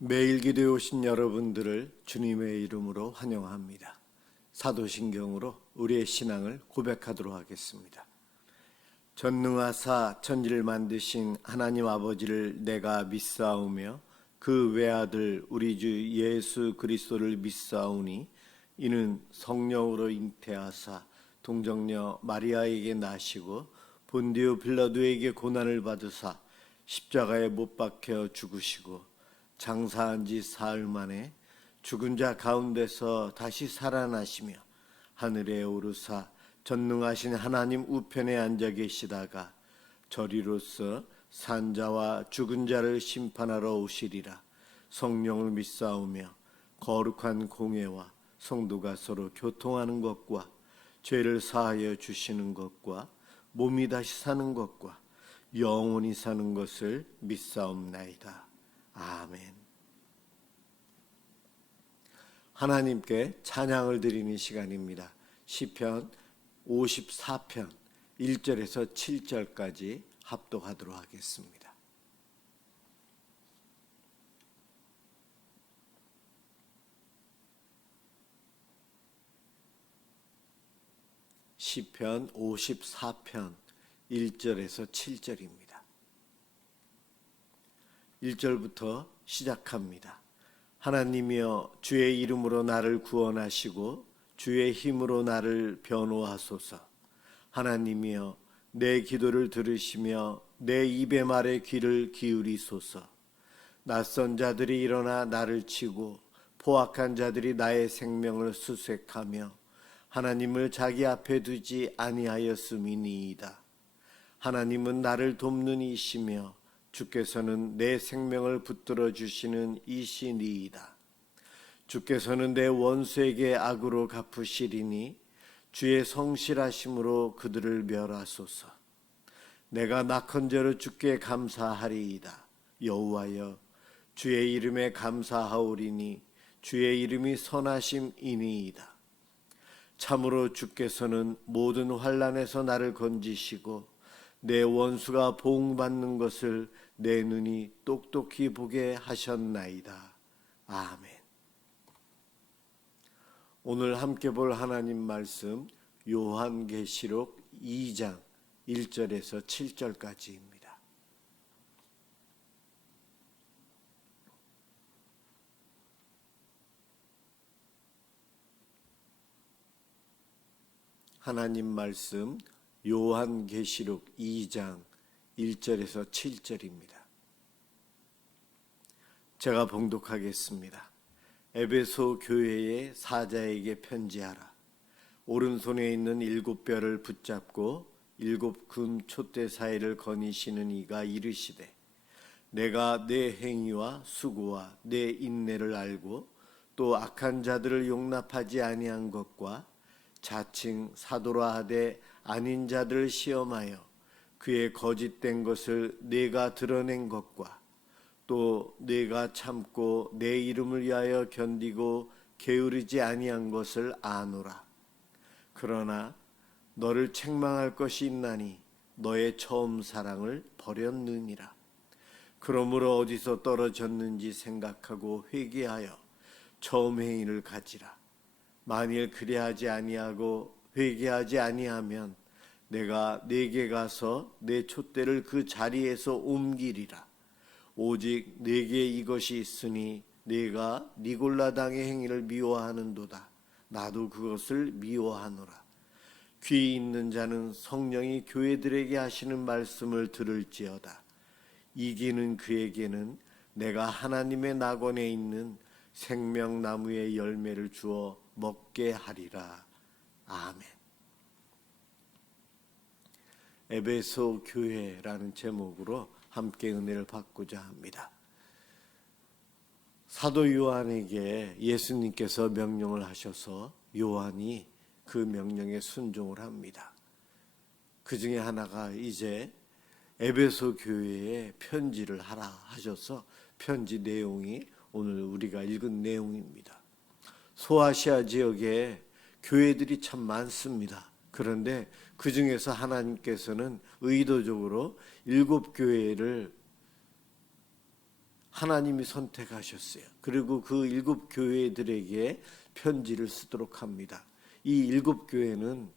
매일 기도에 오신 여러분들을 주님의 이름으로 환영합니다. 사도신경으로 우리의 신앙을 고백하도록 하겠습니다. 전능하사 천지를 만드신 하나님 아버지를 내가 믿사오며 그 외아들 우리 주 예수 그리스도를 믿사오니 이는 성령으로 잉태하사 동정녀 마리아에게 나시고 본디오 빌라도에게 고난을 받으사 십자가에 못 박혀 죽으시고 장사한 지 사흘 만에 죽은 자 가운데서 다시 살아나시며 하늘에 오르사 전능하신 하나님 우편에 앉아 계시다가 저리로서 산자와 죽은 자를 심판하러 오시리라. 성령을 믿사오며 거룩한 공회와 성도가 서로 교통하는 것과 죄를 사하여 주시는 것과 몸이 다시 사는 것과 영원히 사는 것을 믿사옵나이다. 아멘. 하나님께 찬양을 드리는 시간입니다. 시편 54편 1절에서 7절까지 합독하도록 하겠습니다. 시편 54편 1절에서 7절입니다. 1절부터 시작합니다. 하나님이여 주의 이름으로 나를 구원하시고 주의 힘으로 나를 변호하소서. 하나님이여 내 기도를 들으시며 내 입의 말에 귀를 기울이소서. 낯선 자들이 일어나 나를 치고 포악한 자들이 나의 생명을 수색하며 하나님을 자기 앞에 두지 아니하였음이니이다. 하나님은 나를 돕는 이시며 주께서는 내 생명을 붙들어 주시는 이시니이다. 주께서는 내 원수에게 악으로 갚으시리니 주의 성실하심으로 그들을 멸하소서. 내가 낙헌제로 주께 감사하리이다. 여호와여 주의 이름에 감사하오리니 주의 이름이 선하심이니이다. 참으로 주께서는 모든 환난에서 나를 건지시고 내 원수가 보응받는 것을 내 눈이 똑똑히 보게 하셨나이다. 아멘. 오늘 함께 볼 하나님 말씀 요한계시록 2장 1절에서 7절까지입니다. 하나님 말씀 요한계시록 2장 1절에서 7절입니다. 제가 봉독하겠습니다. 에베소 교회의 사자에게 편지하라. 오른손에 있는 7뼈를 붙잡고 7금 촛대 사이를 거니시는 이가 이르시되 내가 내 행위와 수고와 내 인내를 알고 또 악한 자들을 용납하지 아니한 것과 자칭 사도라 하되 아닌 자들을 시험하여 그의 거짓된 것을 내가 드러낸 것과 또 내가 참고 내 이름을 위하여 견디고 게으르지 아니한 것을 아노라. 그러나 너를 책망할 것이 있나니 너의 처음 사랑을 버렸느니라. 그러므로 어디서 떨어졌는지 생각하고 회개하여 처음 행위를 가지라. 만일 그리하지 아니하고 회개하지 아니하면 내가 네게 가서 내 촛대를 그 자리에서 옮기리라. 오직 네게 이것이 있으니 네가 니골라 당의 행위를 미워하는도다. 나도 그것을 미워하노라. 귀 있는 자는 성령이 교회들에게 하시는 말씀을 들을지어다. 이기는 그에게는 내가 하나님의 낙원에 있는 생명나무의 열매를 주어 먹게 하리라. 아멘. 에베소 교회라는 제목으로 함께 은혜를 받고자 합니다. 사도 요한에게 예수님께서 명령을 하셔서 요한이 그 명령에 순종을 합니다. 그 중에 하나가 이제 에베소 교회에 편지를 하라 하셔서 편지 내용이 오늘 우리가 읽은 내용입니다. 소아시아 지역에 교회들이 참 많습니다. 그런데 그 중에서 하나님께서는 의도적으로 7교회를 하나님이 선택하셨어요. 그리고 그 7교회들에게 편지를 쓰도록 합니다. 이 7교회는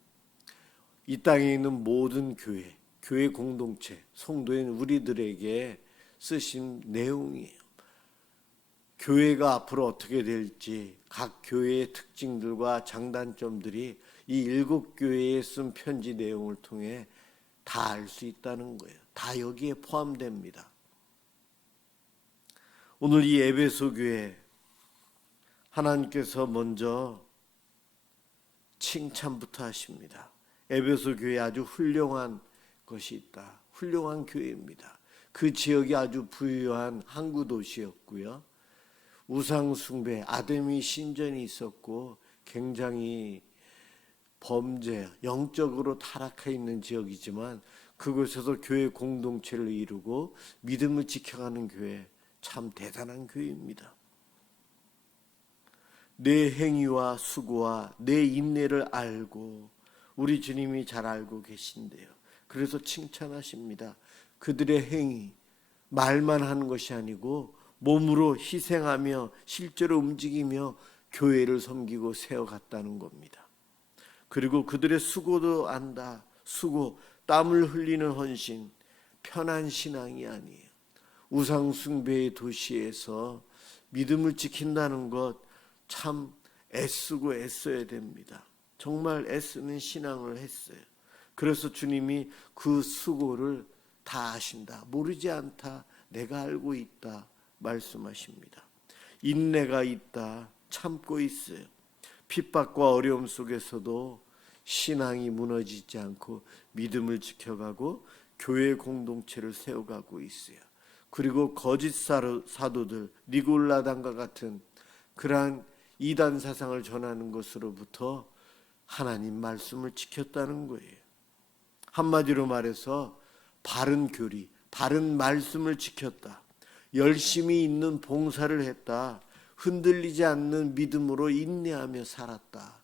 이 땅에 있는 모든 교회 공동체, 성도인 우리들에게 쓰신 내용이에요. 교회가 앞으로 어떻게 될지 각 교회의 특징들과 장단점들이 이 7교회에 쓴 편지 내용을 통해 다 알 수 있다는 거예요. 다 여기에 포함됩니다. 오늘 이 에베소 교회 하나님께서 먼저 칭찬부터 하십니다. 에베소 교회에 아주 훌륭한 것이 있다. 훌륭한 교회입니다. 그 지역이 아주 부유한 항구 도시였고요. 우상 숭배, 아데미 신전이 있었고 굉장히 범죄, 영적으로 타락해 있는 지역이지만 그곳에서 교회 공동체를 이루고 믿음을 지켜가는 교회, 참 대단한 교회입니다. 내 행위와 수고와 내 인내를 알고 우리 주님이 잘 알고 계신데요. 그래서 칭찬하십니다. 그들의 행위, 말만 하는 것이 아니고 몸으로 희생하며 실제로 움직이며 교회를 섬기고 세워갔다는 겁니다. 그리고 그들의 수고도 안다. 수고, 땀을 흘리는 헌신, 편한 신앙이 아니에요. 우상 숭배의 도시에서 믿음을 지킨다는 것 참 애쓰고 애써야 됩니다. 정말 애쓰는 신앙을 했어요. 그래서 주님이 그 수고를 다 아신다. 모르지 않다. 내가 알고 있다. 말씀하십니다. 인내가 있다. 참고 있어요. 핍박과 어려움 속에서도 신앙이 무너지지 않고 믿음을 지켜가고 교회 공동체를 세워가고 있어요. 그리고 거짓 사도들, 니골라당과 같은 그러한 이단 사상을 전하는 것으로부터 하나님 말씀을 지켰다는 거예요. 한마디로 말해서 바른 교리, 바른 말씀을 지켰다. 열심히 있는 봉사를 했다. 흔들리지 않는 믿음으로 인내하며 살았다.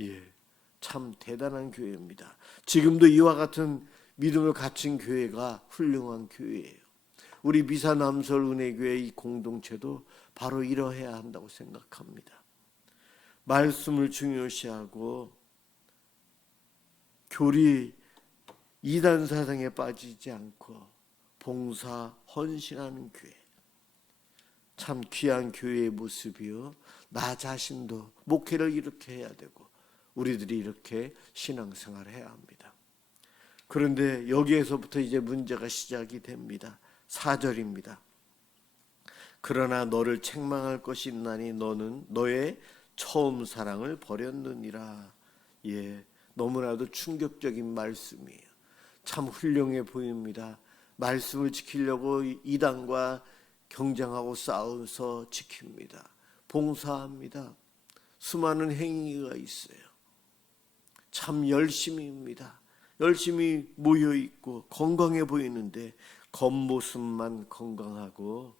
예, 참 대단한 교회입니다. 지금도 이와 같은 믿음을 갖춘 교회가 훌륭한 교회예요. 우리 미사남설 은혜교회 이 공동체도 바로 이러해야 한다고 생각합니다. 말씀을 중요시하고 교리, 이단 사상에 빠지지 않고 봉사, 헌신하는 교회. 참 귀한 교회의 모습이요. 나 자신도 목회를 이렇게 해야 되고 우리들이 이렇게 신앙생활을 해야 합니다. 그런데 여기에서부터 이제 문제가 시작이 됩니다. 4절입니다. 그러나 너를 책망할 것이 있나니 너는 너의 처음 사랑을 버렸느니라. 예, 너무나도 충격적인 말씀이에요. 참 훌륭해 보입니다. 말씀을 지키려고 이단과 경쟁하고 싸워서 지킵니다. 봉사합니다. 수많은 행위가 있어요. 참 열심히입니다. 열심히 모여있고 건강해 보이는데 겉모습만 건강하고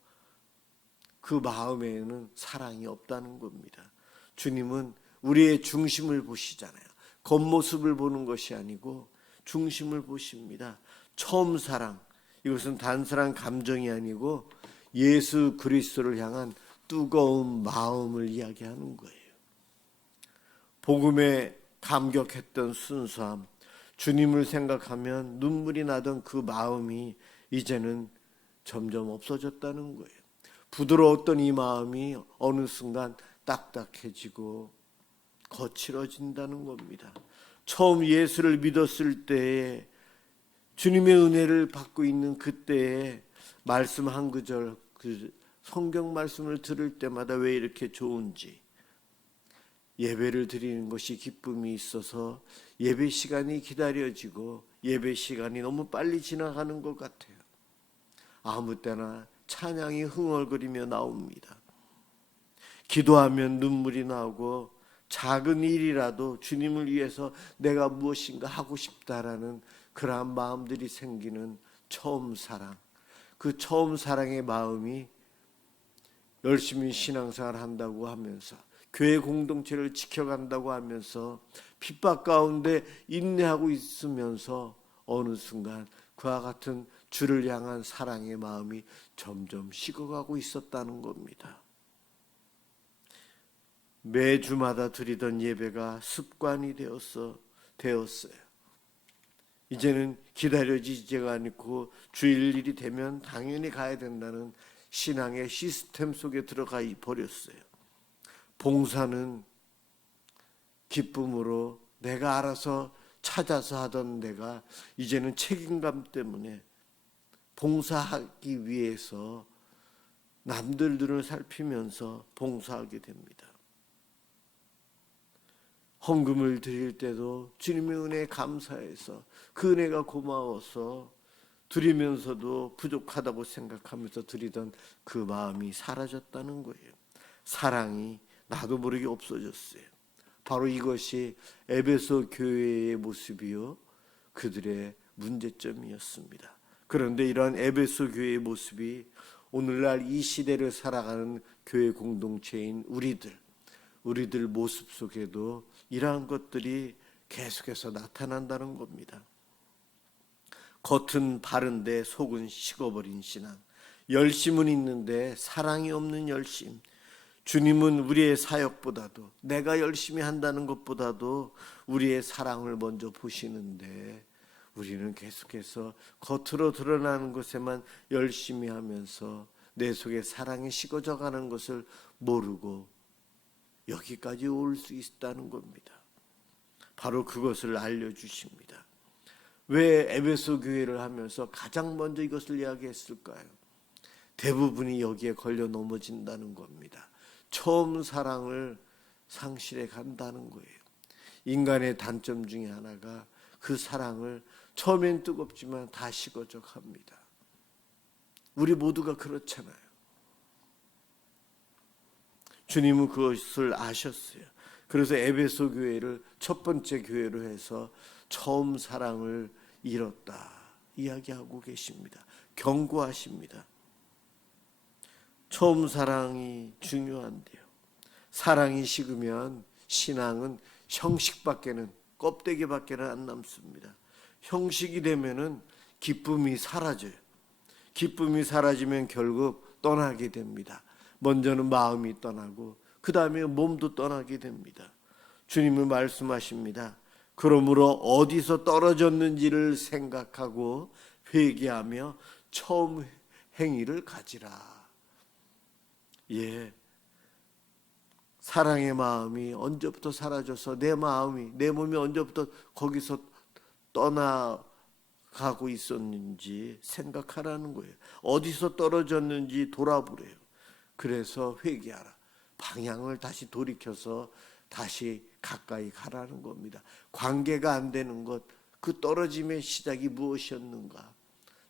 그 마음에는 사랑이 없다는 겁니다. 주님은 우리의 중심을 보시잖아요. 겉모습을 보는 것이 아니고 중심을 보십니다. 처음 사랑, 이것은 단순한 감정이 아니고 예수 그리스도를 향한 뜨거운 마음을 이야기하는 거예요. 복음에 감격했던 순수함, 주님을 생각하면 눈물이 나던 그 마음이 이제는 점점 없어졌다는 거예요. 부드러웠던 이 마음이 어느 순간 딱딱해지고 거칠어진다는 겁니다. 처음 예수를 믿었을 때에 주님의 은혜를 받고 있는 그때에 말씀 한 구절, 그 성경 말씀을 들을 때마다 왜 이렇게 좋은지, 예배를 드리는 것이 기쁨이 있어서 예배 시간이 기다려지고 예배 시간이 너무 빨리 지나가는 것 같아요. 아무 때나 찬양이 흥얼거리며 나옵니다. 기도하면 눈물이 나오고 작은 일이라도 주님을 위해서 내가 무엇인가 하고 싶다라는 그러한 마음들이 생기는 처음 사랑. 그 처음 사랑의 마음이 열심히 신앙생활 한다고 하면서 교회 공동체를 지켜간다고 하면서 핍박 가운데 인내하고 있으면서 어느 순간 그와 같은 주를 향한 사랑의 마음이 점점 식어가고 있었다는 겁니다. 매주마다 드리던 예배가 습관이 되었어요. 이제는 기다려지지가 않고 주일일이 되면 당연히 가야 된다는 신앙의 시스템 속에 들어가 버렸어요. 봉사는 기쁨으로 내가 알아서 찾아서 하던 내가 이제는 책임감 때문에 봉사하기 위해서 남들 눈을 살피면서 봉사하게 됩니다. 헌금을 드릴 때도 주님의 은혜에 감사해서 그 은혜가 고마워서 드리면서도 부족하다고 생각하면서 드리던 그 마음이 사라졌다는 거예요. 사랑이 나도 모르게 없어졌어요. 바로 이것이 에베소 교회의 모습이요, 그들의 문제점이었습니다. 그런데 이러한 에베소 교회의 모습이 오늘날 이 시대를 살아가는 교회 공동체인 우리들 모습 속에도 이러한 것들이 계속해서 나타난다는 겁니다. 겉은 바른데 속은 식어버린 신앙, 열심은 있는데 사랑이 없는 열심. 주님은 우리의 사역보다도, 내가 열심히 한다는 것보다도 우리의 사랑을 먼저 보시는데 우리는 계속해서 겉으로 드러나는 것에만 열심히 하면서 내 속에 사랑이 식어져 가는 것을 모르고 여기까지 올 수 있다는 겁니다. 바로 그것을 알려주십니다. 왜 에베소 교회를 하면서 가장 먼저 이것을 이야기했을까요? 대부분이 여기에 걸려 넘어진다는 겁니다. 처음 사랑을 상실해 간다는 거예요. 인간의 단점 중에 하나가 그 사랑을 처음엔 뜨겁지만 다 식어져 갑니다. 우리 모두가 그렇잖아요. 주님은 그것을 아셨어요. 그래서 에베소 교회를 첫 번째 교회로 해서 처음 사랑을 잃었다 이야기하고 계십니다. 경고하십니다. 처음 사랑이 중요한데요. 사랑이 식으면 신앙은 형식밖에는, 껍데기밖에는 안 남습니다. 형식이 되면은 기쁨이 사라져요. 기쁨이 사라지면 결국 떠나게 됩니다. 먼저는 마음이 떠나고 그 다음에 몸도 떠나게 됩니다. 주님은 말씀하십니다. 그러므로 어디서 떨어졌는지를 생각하고 회개하며 처음 행위를 가지라. 예, 사랑의 마음이 언제부터 사라져서 내 몸이 언제부터 거기서 떠나가고 있었는지 생각하라는 거예요. 어디서 떨어졌는지 돌아보래요. 그래서 회개하라. 방향을 다시 돌이켜서 다시 가까이 가라는 겁니다. 관계가 안 되는 것, 그 떨어짐의 시작이 무엇이었는가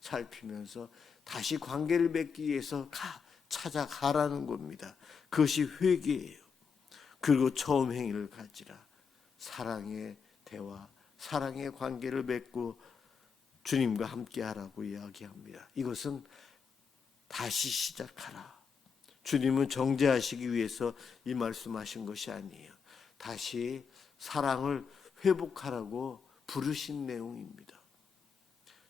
살피면서 다시 관계를 맺기 위해서 찾아가라는 겁니다. 그것이 회개예요. 그리고 처음 행위를 가지라. 사랑의 대화, 사랑의 관계를 맺고 주님과 함께 하라고 이야기합니다. 이것은 다시 시작하라. 주님은 정죄하시기 위해서 이 말씀하신 것이 아니에요. 다시 사랑을 회복하라고 부르신 내용입니다.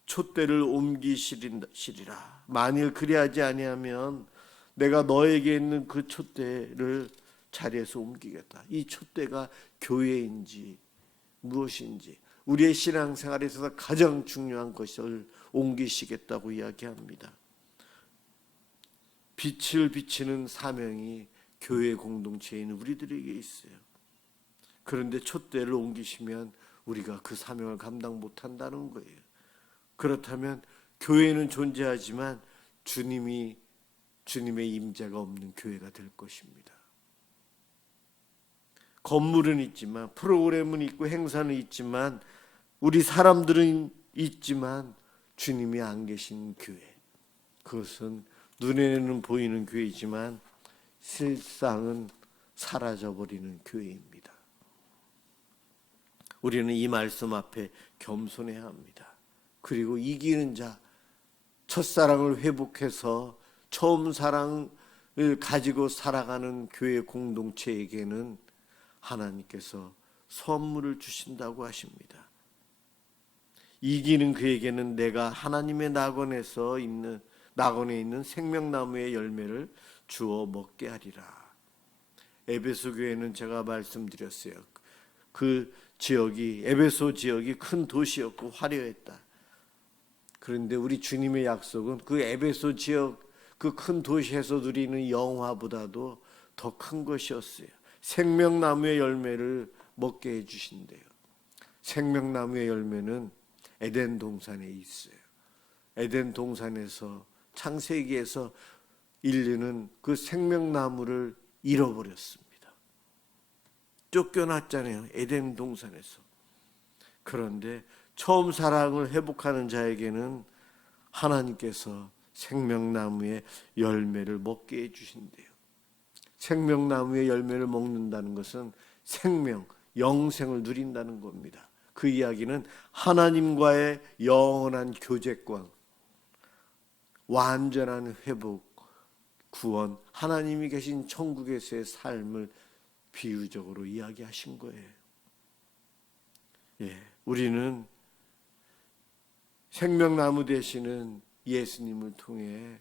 촛대를 옮기시리라. 만일 그리하지 아니하면 내가 너에게 있는 그 촛대를 자리에서 옮기겠다. 이 촛대가 교회인지 무엇인지 우리의 신앙생활에 있어서 가장 중요한 것을 옮기시겠다고 이야기합니다. 빛을 비치는 사명이 교회 공동체인 우리들에게 있어요. 그런데 촛대를 옮기시면 우리가 그 사명을 감당 못한다는 거예요. 그렇다면 교회는 존재하지만 주님의 임재가 없는 교회가 될 것입니다. 건물은 있지만, 프로그램은 있고, 행사는 있지만, 우리 사람들은 있지만 주님이 안 계신 교회, 그것은 눈에는 보이는 교회이지만 실상은 사라져버리는 교회입니다. 우리는 이 말씀 앞에 겸손해야 합니다. 그리고 이기는 자, 첫사랑을 회복해서 처음 사랑을 가지고 살아가는 교회 공동체에게는 하나님께서 선물을 주신다고 하십니다. 이기는 그에게는 내가 하나님의 낙원에 있는 생명나무의 열매를 주어 먹게 하리라. 에베소 교회는 제가 말씀드렸어요. 그 지역이, 에베소 지역이 큰 도시였고 화려했다. 그런데 우리 주님의 약속은 그 에베소 지역, 그 큰 도시에서 누리는 영화보다도 더 큰 것이었어요. 생명나무의 열매를 먹게 해주신대요. 생명나무의 열매는 에덴 동산에 있어요. 에덴 동산에서, 창세기에서 인류는 그 생명나무를 잃어버렸습니다. 쫓겨났잖아요, 에덴 동산에서. 그런데 처음 사랑을 회복하는 자에게는 하나님께서 생명나무의 열매를 먹게 해주신대요. 생명나무의 열매를 먹는다는 것은 생명, 영생을 누린다는 겁니다. 그 이야기는 하나님과의 영원한 교제권, 완전한 회복, 구원, 하나님이 계신 천국에서의 삶을 비유적으로 이야기하신 거예요. 우리는 생명나무 되시는 예수님을 통해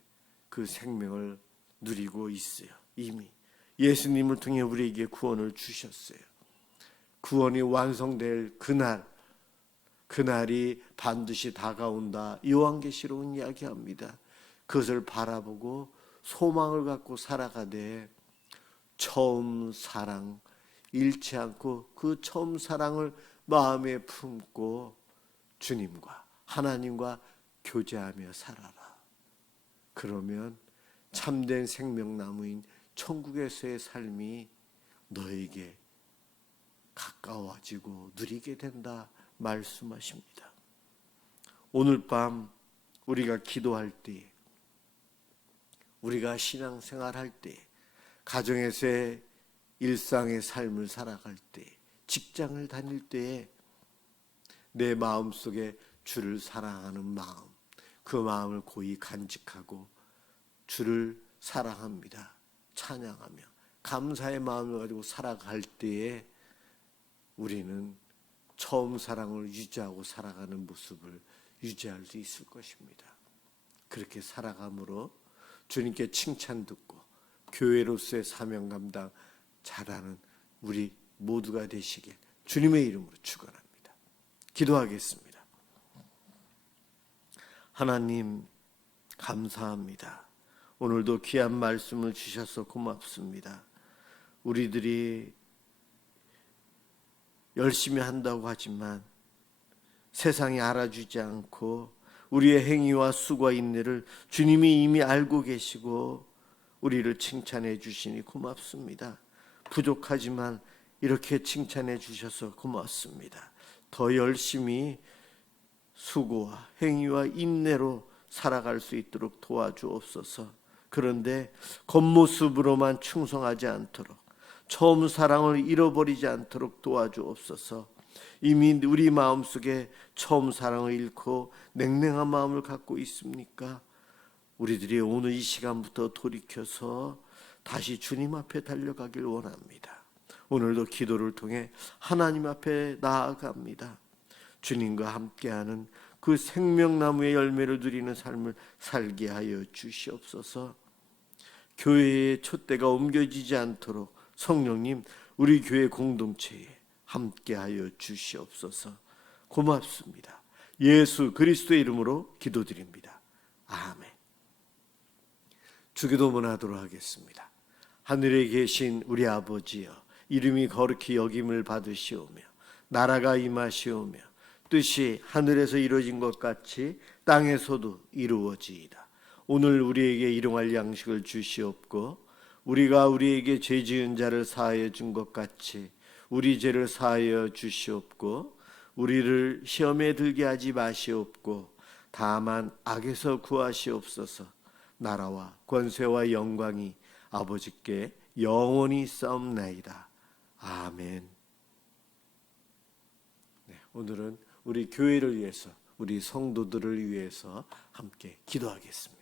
그 생명을 누리고 있어요. 이미 예수님을 통해 우리에게 구원을 주셨어요. 구원이 완성될 그날이 반드시 다가온다. 요한계시록은 이야기합니다. 그것을 바라보고 소망을 갖고 살아가되 처음 사랑 잃지 않고 그 처음 사랑을 마음에 품고 주님과 하나님과 교제하며 살아라. 그러면 참된 생명나무인 천국에서의 삶이 너에게 가까워지고 누리게 된다 말씀하십니다. 오늘 밤 우리가 기도할 때, 우리가 신앙생활할 때, 가정에서의 일상의 삶을 살아갈 때, 직장을 다닐 때에 내 마음속에 주를 사랑하는 마음, 그 마음을 고이 간직하고 주를 사랑합니다, 찬양하며 감사의 마음을 가지고 살아갈 때에 우리는 처음 사랑을 유지하고 살아가는 모습을 유지할 수 있을 것입니다. 그렇게 살아감으로 주님께 칭찬 듣고 교회로서의 사명 감당 잘하는 우리 모두가 되시길 주님의 이름으로 축원합니다. 기도하겠습니다. 하나님 감사합니다. 오늘도 귀한 말씀을 주셔서 고맙습니다. 우리들이 열심히 한다고 하지만 세상이 알아주지 않고 우리의 행위와 수고와 인내를 주님이 이미 알고 계시고 우리를 칭찬해 주시니 고맙습니다. 부족하지만 이렇게 칭찬해 주셔서 고맙습니다. 더 열심히 수고와 행위와 인내로 살아갈 수 있도록 도와주옵소서. 그런데 겉모습으로만 충성하지 않도록, 처음 사랑을 잃어버리지 않도록 도와주옵소서. 이미 우리 마음속에 처음 사랑을 잃고 냉랭한 마음을 갖고 있습니까? 우리들이 오늘 이 시간부터 돌이켜서 다시 주님 앞에 달려가길 원합니다. 오늘도 기도를 통해 하나님 앞에 나아갑니다. 주님과 함께하는 그 생명나무의 열매를 누리는 삶을 살게 하여 주시옵소서. 교회의 촛대가 옮겨지지 않도록 성령님 우리 교회 공동체에 함께하여 주시옵소서. 고맙습니다. 예수 그리스도의 이름으로 기도드립니다. 아멘. 주기도문 하도록 하겠습니다. 하늘에 계신 우리 아버지여, 이름이 거룩히 여김을 받으시오며 나라가 임하시오며 뜻이 하늘에서 이루어진 것 같이 땅에서도 이루어지이다. 오늘 우리에게 일용할 양식을 주시옵고 우리가 우리에게 죄 지은 자를 사하여 준 것 같이 우리 죄를 사하여 주시옵고 우리를 시험에 들게 하지 마시옵고 다만 악에서 구하시옵소서. 나라와 권세와 영광이 아버지께 영원히 싸움나이다. 아멘. 오늘은 우리 교회를 위해서, 우리 성도들을 위해서 함께 기도하겠습니다.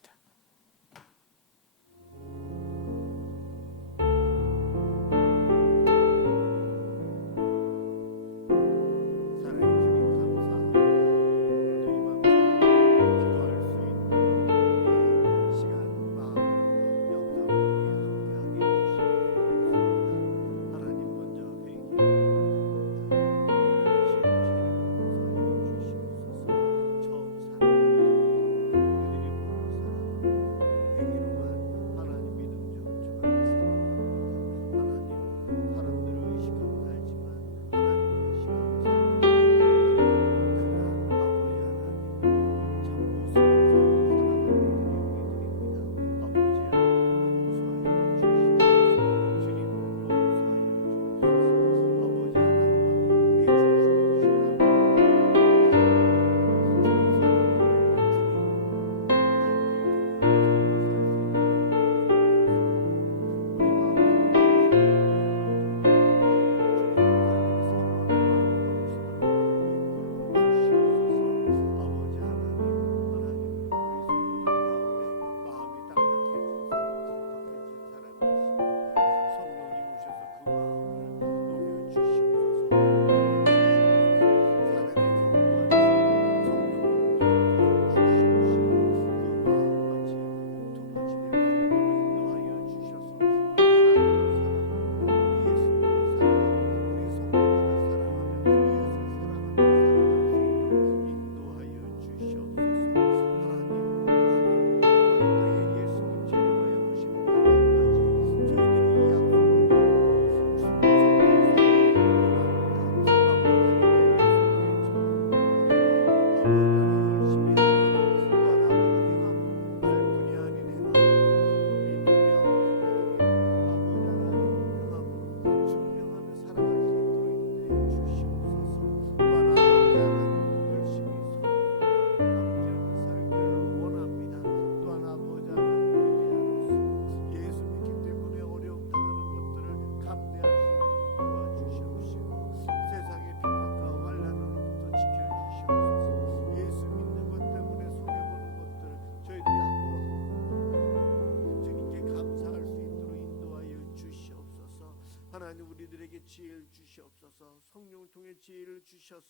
지혜를 주시옵소서. 성령을 통해 지혜를 주셔서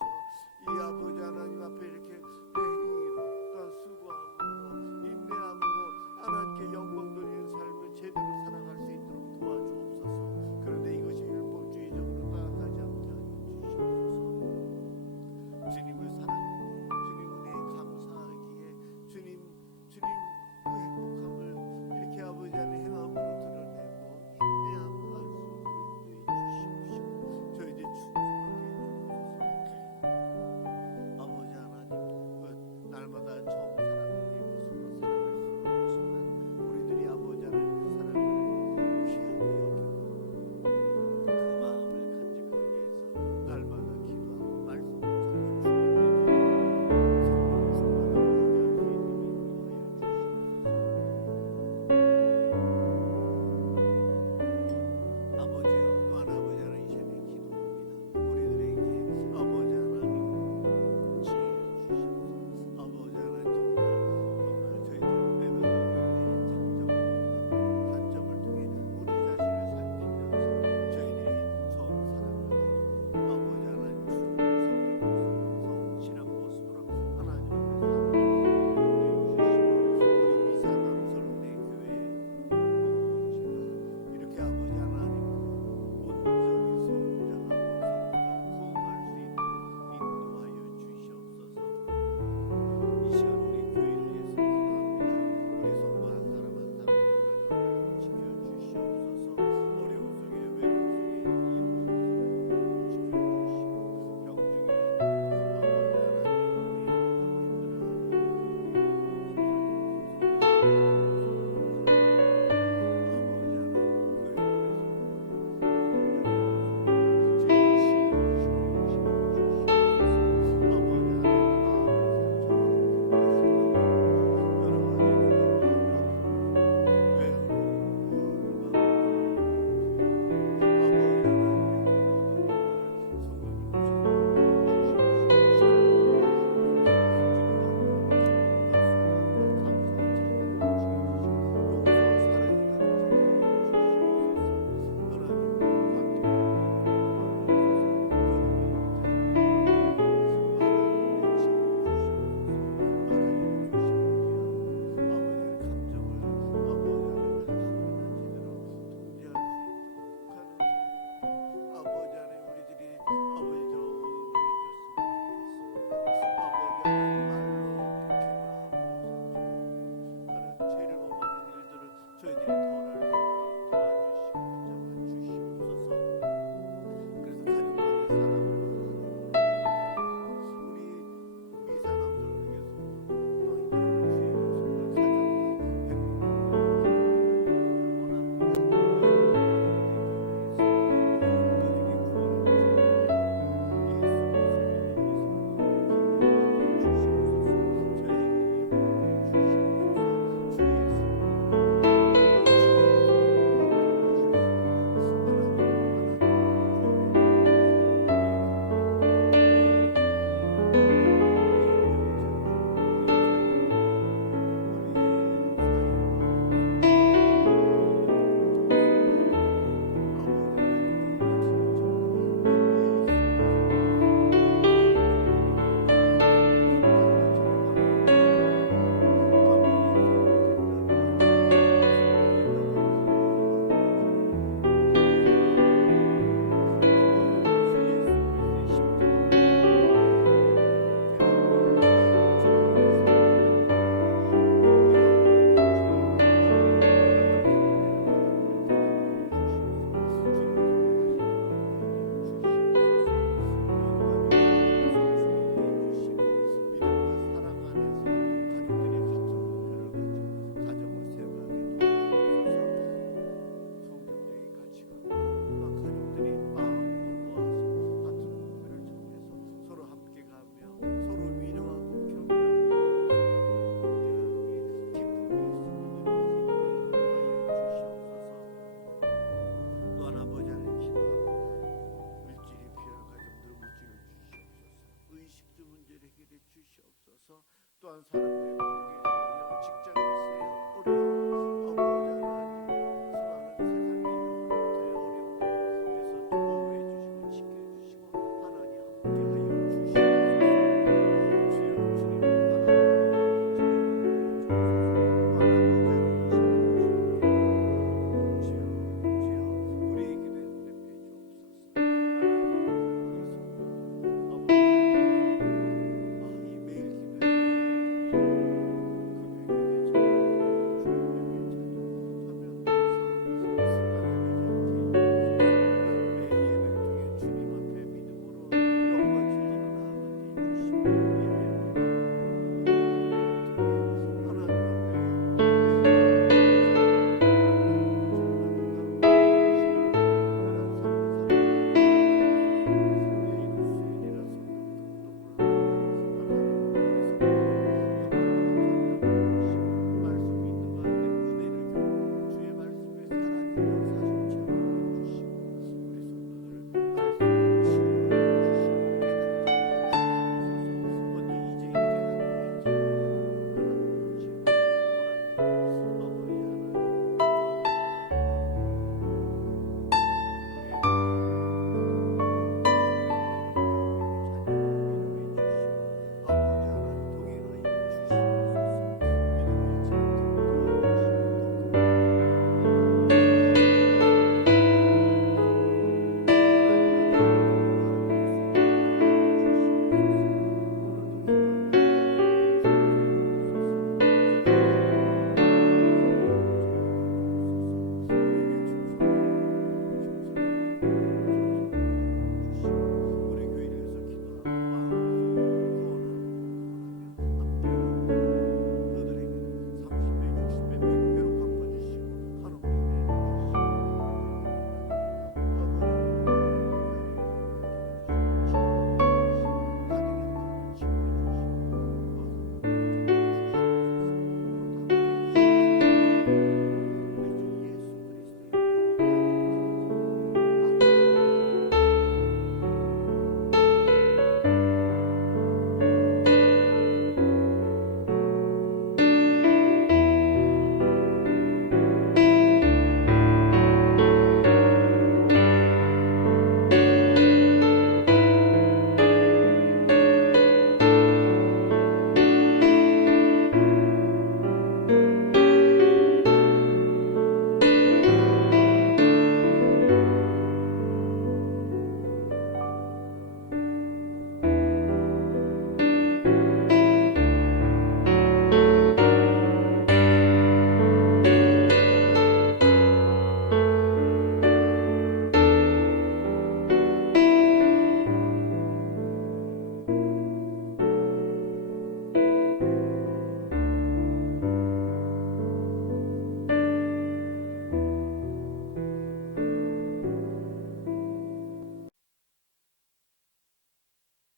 이 아버지 하나님 앞에 이렇게 내 행위로 또한 수고함으로